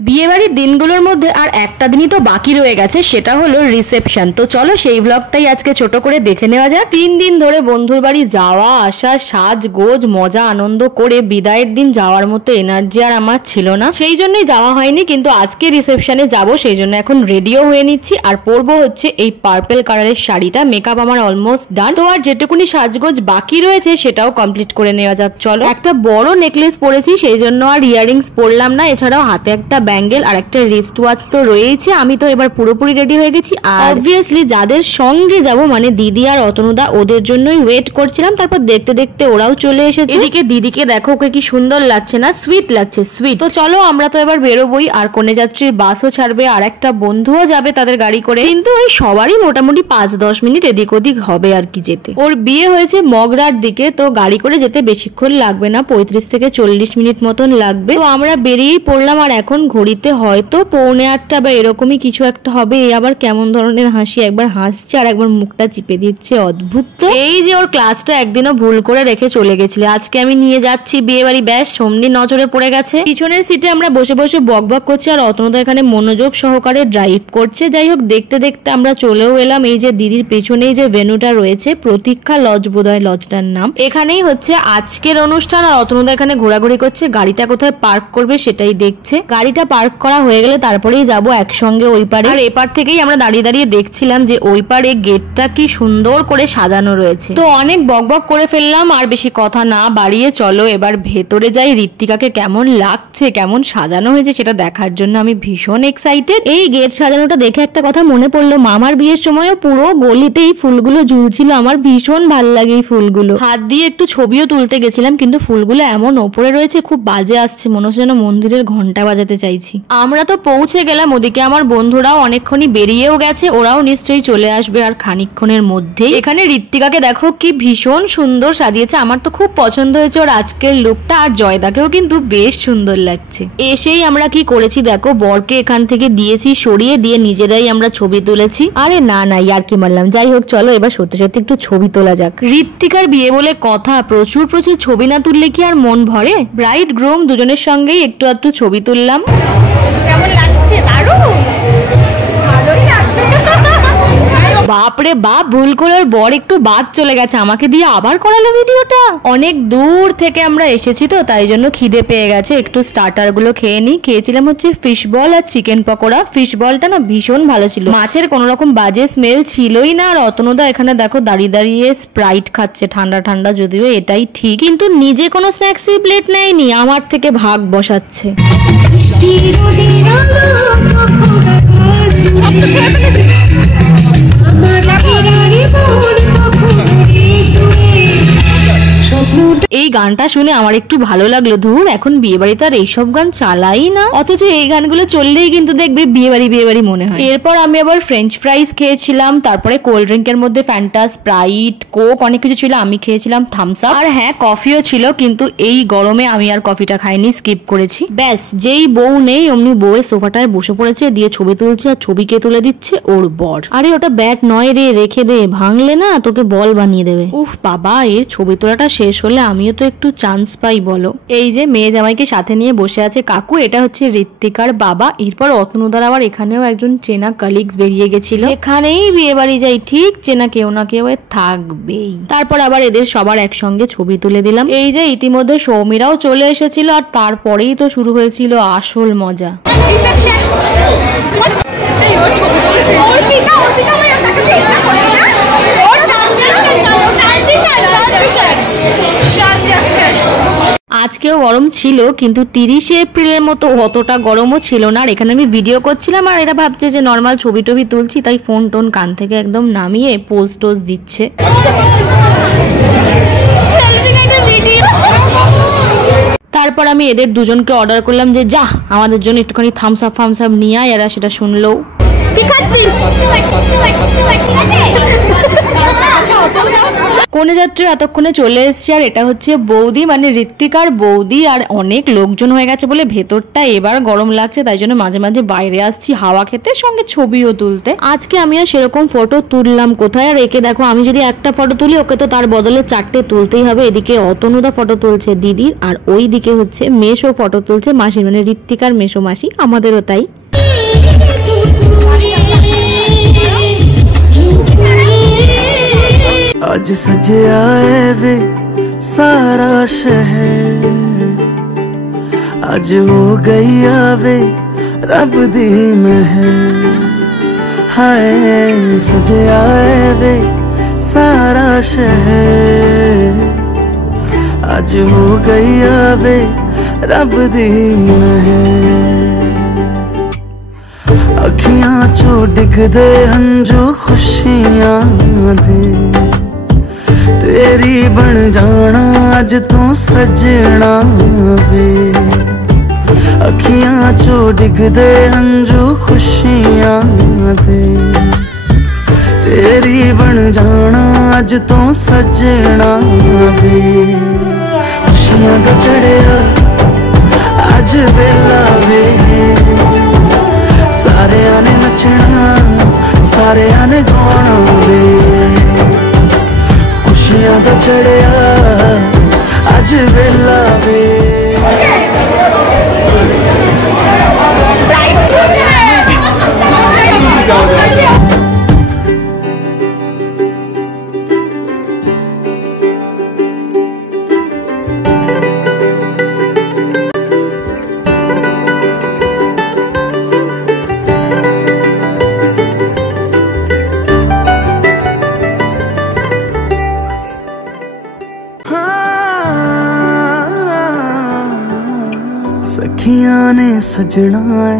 বিয়েবাড়ির দিনগুলোর মধ্যে আর একটা দিনই তো বাকি রয়ে গেছে, সেটা হলো রিসেপশন। তো চলো সেই ব্লগটাই আজকে ছোট করে দেখে নেওয়া যাক। 3 দিন ধরে বন্ধুর বাড়ি যাওয়া আসা, সাজগোজ, মজা আনন্দ করে বিদায়ের দিন যাওয়ার মতো এনার্জি আর আমার ছিল না, সেই জন্যই যাওয়া হয়নি। কিন্তু আজকে রিসেপশনে যাব, সেই জন্য এখন রেডিও হয়ে নিচ্ছি আর পরবো হচ্ছে এই পার্পল কালারের শাড়িটা। মেকআপ আমার অলমোস্ট ডান, তো আর যেটুকুনি সাজগোজ বাকি রয়েছে সেটাও কমপ্লিট করে নেওয়া যাক। চলো, একটা বড় নেকলেস পরেছি, সেই জন্য আর ইয়াররিংস পরলাম না। এছাড়াও হাতে একটা ব্যাঙ্গেল আর একটা রিস্ট ওয়াচ তো রয়েছে। আমি তো এবার পুরোপুরি রেডি হয়ে গেছি। আর অবভিয়াসলি যাদের সঙ্গে যাব মানে দিদি আর অতনুদা, ওদের জন্যই ওয়েট করছিলাম। তারপর দেখতে দেখতে ওরাও চলে এসেছে। এদিকে দিদিকে দেখো, ওকে কি সুন্দর লাগছে না? সুইট লাগছে, সুইট। তো চলো আমরা তো এবার বেরোবই। আর কনে যাত্রীর বাসও ছাড়বে, আর একটা বন্ধুও যাবে তাদের গাড়ি করে। কিন্তু ওই সবারই মোটামুটি 5-10 মিনিট এদিক ওদিক হবে আর কি যেতে। ওর বিয়ে হয়েছে মগরার দিকে, তো গাড়ি করে যেতে বেশিক্ষণ লাগবে না, 35 থেকে 40 মিনিট মতন লাগবে। তো আমরা বেরিয়েই পড়লাম। আর এখন ঘড়িতে হয়তো 7:45 বা এরকমই কিছু একটা হবে। এই আবার কেমন ধরনের হাসি, একবার হাসছে আর একবার মুখটা চিপে দিচ্ছে, অদ্ভুত। তো এই যে ওর ক্লাসটা একদিনও ভুল করে রেখে চলে গেছিল, আজকে আমি নিয়ে যাচ্ছি বিয়ে বাড়ি। ব্যাস সমনি নজরে পড়ে গেছে। পিছনের সিটে আমরা বসে বসে বকবক করছি আর অতনুদা এখানে মনোযোগ সহকারে ড্রাইভ করছে। যাই হোক, দেখতে দেখতে আমরা চলেও এলাম। এই যে দিদির পেছনেই যে ভেন্যুটা রয়েছে, প্রতীক্ষা লজ বোধহয় লজটার নাম, এখানেই হচ্ছে আজকের অনুষ্ঠান। আর অতনুদা এখানে ঘোরাঘুরি করছে, গাড়িটা কোথায় পার্ক করবে সেটাই দেখছে। গাড়িটা পার্ক করা হয়ে গেলে তারপরেই যাবো একসঙ্গে ওই পারে। আর এপার থেকেই আমরা দাঁড়িয়ে দাঁড়িয়ে দেখছিলাম যে ওই পারে গেটটা কি সুন্দর করে সাজানো রয়েছে। তো অনেক বকবক করে ফেললাম, আর বেশি কথা না বাড়িয়ে চলো এবার ভেতরে যাই। ঋত্বিকাকে কেমন লাগছে, কেমন সাজানো হয়েছে সেটা দেখার জন্য আমি ভীষণ এক্সাইটেড। এই গেট সাজানোটা দেখে একটা কথা মনে পড়লো, মামার বিয়ের সময়ও পুরো গলিতে এই ফুলগুলো ঝুলছিল। আমার ভীষণ ভালো লাগে এই ফুলগুলো। হাত দিয়ে একটু ছবিও তুলতে গেছিলাম, কিন্তু ফুলগুলো এমন ওপরে রয়েছে, খুব বাজে আসছে, মনে হচ্ছে যেন মন্দিরের ঘন্টা বাজাতে চাইছি। আমরা তো পৌঁছে গেলাম, ওদিকে আমার বন্ধুরাও অনেকক্ষণই বেরিয়েও গেছে, ওরাও নিশ্চয়ই চলে আসবে আর খানিকক্ষণের মধ্যেই। এখানে ঋত্বিকাকে দেখো কি ভীষণ সুন্দর সাজিয়েছে, আমার তো খুব পছন্দ হয়েছে ওর আজকের লুকটা। আর জয়দাকেও কিন্তু বেশ সুন্দর লাগছে। এসেই আমরা কি করেছি দেখো, বরকে এখান থেকে দিয়েছি সরিয়ে দিয়ে নিজেরাই আমরা ছবি তুলেছি। আরে না না, ইয়ার কি মারলাম। যাই হোক চলো এবার সত্যি সত্যি একটু ছবি তোলা যাক। ঋত্বিকার বিয়ে বলে কথা, প্রচুর প্রচুর ছবি না তুললে কি আর মন ভরে? ব্রাইড গ্রুম দুজনের সঙ্গেই একটু একটু ছবি তুললাম। কেমন লাগছে? দারুণ, ভালোই লাগছে। বাপরে বাপ, ভুল করে ওর বর একটু বাদ চলে গেছে, আমাকে দিয়ে আবার করালো ভিডিওটা। অনেক দূর থেকে আমরা এসেছি তো তাই জন্য খিদে পেয়ে গেছে, একটু স্টার্টার গুলো খেয়ে নি। খেয়েছিলাম হচ্ছে ফিশ বল আর চিকেন পকোড়া। ফিশ বলটা না ভীষণ ভালো ছিল, মাছের কোনো রকম বাজে স্মেল ছিলই না। আর অতনুদা এখানে দেখো দাঁড়িয়ে দাঁড়িয়ে স্প্রাইট খাচ্ছে, ঠান্ডা ঠান্ডা, যদিও এটাই ঠিক। কিন্তু নিজে কোনো স্ন্যাক্সি প্লেট নেয়নি, আমার থেকে ভাগ বসাচ্ছে। এই গানটা শুনে আমার একটু ভালো লাগলো। ধুর, এখন বিয়ে বাড়িতে আর এইসব গান চালাই না, অথচ এই গানগুলো চললেই কিন্তু দেখবে বিয়ে বাড়ি মনে হয়। এরপর আমি আবার ফ্রেঞ্চ ফ্রাইজ খেয়েছিলাম, তারপরে কোল্ড ড্রিঙ্কের মধ্যে ফ্যান্টা, স্প্রাইট, কোক অনেক কিছু ছিল। আমি খেয়েছিলাম থামস আপ, আর হ্যাঁ কফিও ছিল, কিন্তু এই গরমে আমি আর কফিটা খাইনি, স্কিপ করেছি। ব্যাস, যেই বউ নেই অমনি বউয়ের সোফাটায় বসে পড়েছে, দিয়ে ছবি তুলছে। আর ছবি কে তুলে দিচ্ছে? ওর বর। আরে ওটা ব্যাট নয় রে, রেখে দে, ভাঙলে না তোকে বল বানিয়ে দেবে। উফ বাবা, এর ছবি তোলাটা শেষ হলে আমিও তো একটু চান্স পাই বলো। এই যে মেয়ে জামাইকে সাথে নিয়ে বসে আছে কাকু, এটা হচ্ছে ঋত্বিকার বাবা। এরপর অতনুদার আবার এখানেও একজন চেনা কালিগস বেরিয়ে গেছিল। এখানেই বিয়ে বাড়ি যাই, ঠিক চেনা কেউ না কেউ থাকবেই। তারপর আবার এদের সবার একসঙ্গে ছবি তুলে দিলাম। এই যে ইতিমধ্যে সৌমিরাও চলে এসেছিল, আর তারপরেই তো শুরু হয়েছিল আসল মজা। আজকেও গরম ছিল, কিন্তু 30 এপ্রিলের মতো অতটা গরমও ছিল না। আর এখানে আমি ভিডিও করছিলাম, আর এরা ভাবছে যে নর্মাল ছবি টবি তুলছি, তাই ফোন টোন কান থেকে একদম নামিয়ে পোজ টোজ দিচ্ছে। তারপর আমি এদের দুজনকে অর্ডার করলাম যে যা আমাদের জন্য একটুখানি থামস আপ নিয়ে আয়। এরা সেটা শুনলো। কনেযাত্রী এতক্ষণে চলে এসেছে আর এটা হচ্ছে বৌদি মানে ঋত্বিকার বৌদি। আর অনেক লোকজন হয়ে গেছে বলে ভেতরটা এবার গরম লাগছে, তাই জন্য মাঝে মাঝে বাইরে আসছি হাওয়া খেতে, সঙ্গে ছবিও তুলতে। আজকে আমি আর সেরকম ফটো তুললাম কোথায়, আর একে দেখো আমি যদি একটা ফটো তুলি ওকে তো তার বদলে 4টে তুলতেই হবে। এদিকে অতনুদা ফটো তুলছে দিদির, আর ওই দিকে হচ্ছে মেশো ফটো তুলছে মাসির, মানে ঋত্বিকার মেশো মাসি, আমাদেরও তাই। आज सजे आए वे सारा शहर, आज हो गई आवे रब दी महर। हाय सजे आए वे सारा शहर, आज हो गई आवे रब दी महर। अखियां चो डिगदे हंजू खुशियां दे, तेरी बन जाना अज तू सजना वे। अखियां चो डिगदे हंजू खुशियां दे, तेरी बन जाना अज तू सजना वे। खुशियां दा चढ़िया अज वेला वे, सारे आने नचना सारे आने गाना वे। खुशियां दा चढ़िया अज वेला वे, सखियां ने सजना है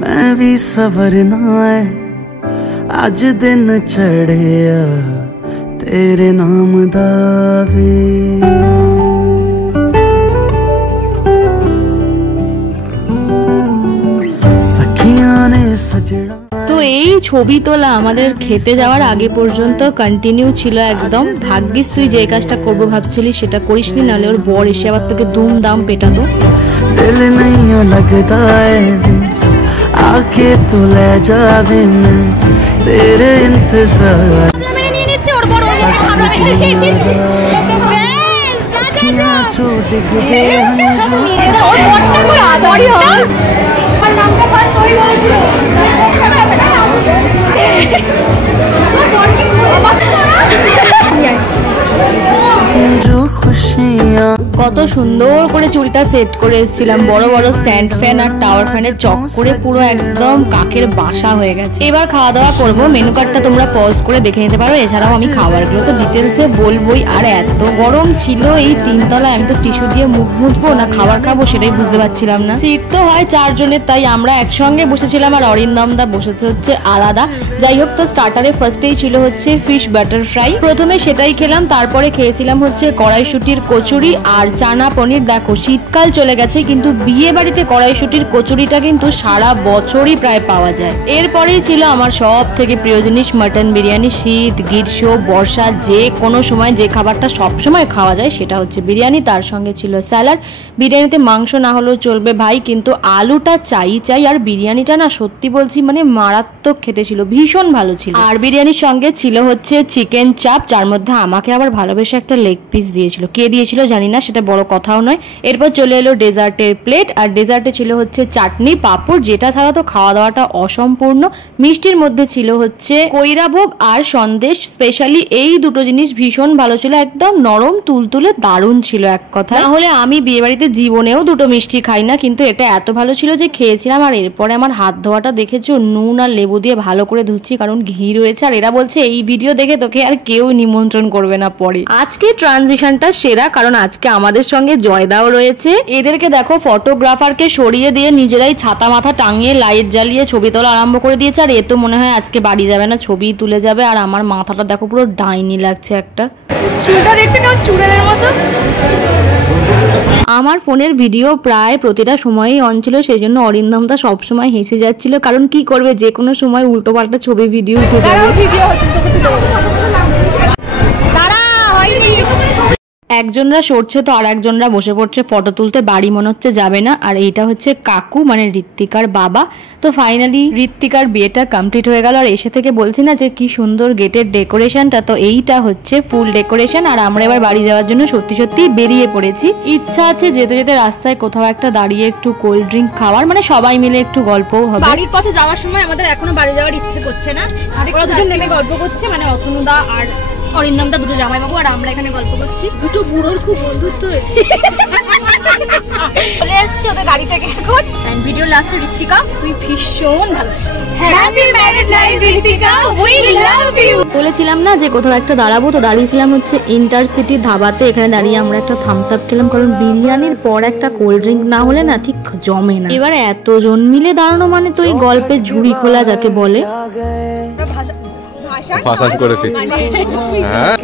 मैं भी सवरना है, अज दिन चढ़िया तेरे नाम दावे। सखियां ने सजना। তো এই ছবি তোলা আমাদের খেতে যাওয়ার আগে পর্যন্ত কন্টিনিউ ছিল একদম। ভাগ্যিস তুই যে কাজটা করবো ভাবছিলি সেটা করিসনি, নাহলে ওর বর এসে আবার তোকে দুমদাম পেটাতো। दिल नहीं लगता है आके तू ले जावे, मैं तेरे इंतजार। अखियां चो डिगदे हंजू खुशियां। কত সুন্দর করে চুলটা সেট করে এসেছিলাম, বড় বড় স্ট্যান্ড ফ্যান আর টাওয়ার ফ্যানের চক করে পুরো একদম কাকের বাসা হয়ে গেছে। এবার খাওয়া দাওয়া করবো, মেনু কার্ডটা তোমরা পজ করে দেখে নিতে পারো। এছাড়াও আমি খাবারগুলো তো ডিটেলসে বলবোই। আর এত গরম ছিল এই 3তলায়, আমি তো টিস্যু দিয়ে মুখ মুছবো না খাবার খাবো সেটাই বুঝতে পারছিলাম না। সিট তো হয় 4 জনের, তাই আমরা একসঙ্গে বসেছিলাম আর অরিন্দমদা বসেছে হচ্ছে আলাদা। যাই হোক, তো স্টার্টারে ফার্স্টেই ছিল হচ্ছে ফিশ বাটার ফ্রাই, প্রথমে সেটাই খেলাম, তারপরে খেয়েছিলাম হচ্ছে কড়াইশুটির কচুরি আর চানা পনির। দেখো শীতকাল চলে গেছে কিন্তু বিয়ে বাড়িতে কড়াইশুটির কচুরিটা কিন্তু সারা বছরই প্রায় পাওয়া যায়। এরপরেই ছিল আমার সব থেকে প্রিয় জিনিস মাটন বিরিয়ানি। শীত গ্রীষ্ম বর্ষা যে কোনো সময় যে খাবারটা সব সময় খাওয়া যায় সেটা হচ্ছে বিরিয়ানি। তার সঙ্গে ছিল স্যালাড। বিরিয়ানিতে মাংস না হলেও চলবে ভাই, কিন্তু আলুটা চাই। আর বিরিয়ানিটা না সত্যি বলছি মানে মারাত্মক খেতে ছিল, ভীষণ ভালো ছিল। আর বিরিয়ানির সঙ্গে ছিল হচ্ছে চিকেন চাপ, যার মধ্যে আমাকে আবার ভালোবেসে একটা লেগ পিস দিয়েছিল। কে দিয়েছিল জানি না, সেটা বড় কথাও নয়। এরপর চলে এলো ডেজার্টের প্লেট, আর ডেজার্টে ছিল হচ্ছে চাটনি পাঁপড়, যেটা ছাড়া তো খাওয়া দাওয়াটা অসম্পূর্ণ। মিষ্টির মধ্যে ছিল হচ্ছে কৈরাভোগ আর সন্দেশ। স্পেশালি এই দুটো জিনিস ভীষণ ভালো ছিল, একদম নরম তুলতুলে দারুণ ছিল এক কথা। তাহলে আমি বিয়ে বাড়িতে জীবনেও দুটো মিষ্টি খাই না, কিন্তু এটা এত ভালো ছিল যে খেয়েছিলাম। আর এরপরে আমার হাত ধোয়াটা দেখেছো, নুন আর লেবু দিয়ে ভালো করে ধুচ্ছি কারণ ঘি রয়েছে। আর এরা বলছে এই ভিডিও দেখে তোকে আর কেউ নিমন্ত্রণ করবে না পরে। আজকে ট্রানজিশনটা সেরা, কারণ আজকে আমাদের সঙ্গে জয়দাও রয়েছে। এদেরকে দেখো ফটোগ্রাফারকে সরিয়ে দিয়ে নিজেরাই ছাতা মাথা টাঙিয়ে লাইট জ্বালিয়ে ছবি তোলা আরম্ভ করে দিয়েছে। আর এ তো মনে হয় আজকে বাড়ি যাবে না, ছবি তুলে যাবে। আর আমার মাথাটা দেখো পুরো ডাইনি লাগছে একটা। চুলটা দেখছে কেমন চুড়েলের মতো। আমার ফোনের ভিডিও প্রায় প্রতিটা সময়ই অন ছিল, সেই জন্য অরিন্দমদা সবসময় হেসে যাচ্ছিল, কারণ কি করবে যে কোনো সময় উল্টো পাল্টা ছবি ভিডিও উঠে যাবে। ভিডিও হচ্ছে তোকে তুলে দেবো। একজনরা সরছে তো আর একজনরা বসে পড়ছে ফটো তুলতে, বাড়ি মনে হচ্ছে যাবে না। আর এইটা হচ্ছে কাকু মানে ঋত্বিকার বাবা। তো ফাইনালি ঋত্বিকার বিয়েটা কমপ্লিট হয়ে গেল। আর এসে থেকে বলছি না যে কি সুন্দর গেটের ডেকোরেশনটা, তো এইটা হচ্ছে ফুল ডেকোরেশন। আর আমরা এবার বাড়ি যাওয়ার জন্য সত্যি সত্যি বেরিয়ে পড়েছি। ইচ্ছা আছে যেতে যেতে রাস্তায় কোথাও একটা দাঁড়িয়ে একটু কোল্ড ড্রিঙ্ক খাওয়ার, মানে সবাই মিলে একটু গল্পও হবে। বাড়ির পথে যাওয়ার সময় আমাদের এখনো বাড়ি যাওয়ার ইচ্ছে করছে না। ওরা দুজন নেমে গল্প করছে, মানে অতনুদা আর অরিন্দমদা, দুটো জামাইবাবু, আর আমরা এখানে গল্প করছি। দুটো বুড়োর খুব বন্ধুত্ব হয়েছে। চলে এসছি ওদের গাড়ি থেকে এখন। এন্ড ভিডিও লাস্টে ঋত্বিকা তুই ভীষণ ভালো। Happy marriage life Ritwika, we love you. বলেছিলাম না যে কোথাও একটা দাঁড়াবো, তো দাঁড়িয়েছিলাম হচ্ছে ইন্টারসিটি ধাবাতে। এখানে দাঁড়িয়ে আমরা একটা থামস আপ খেলাম, কারণ বিরিয়ানির পর একটা কোল্ড ড্রিঙ্ক না হলে না ঠিক জমে না। এবার এতজন মিলে দাঁড়ানো মানে তো এই গল্পের ঝুড়ি খোলা যাকে বলে। ভাষণ করেছে। হ্যাঁ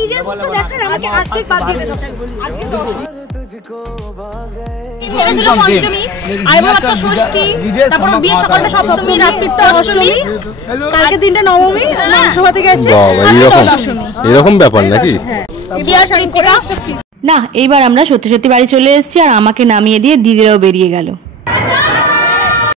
নিজের মুখটা দেখার আমাকে আজকে বাদ দিবে সব। আজকে তো ছিল পঞ্চমী, আইবমাত্র ষষ্ঠী, তারপর বিয়ে সকালটা সপ্তমী, রাত্রিটা অষ্টমী, কালকে দিনটা নবমী, মাংস ভাতে গেছে, এরকম ব্যাপার নাকি? বিয়া শাড়ি করে না এইবার আমরা সত্যি সত্যি বাড়ি চলে এসেছি। আর আমাকে নামিয়ে দিয়ে দিদিরাও বেরিয়ে গেল।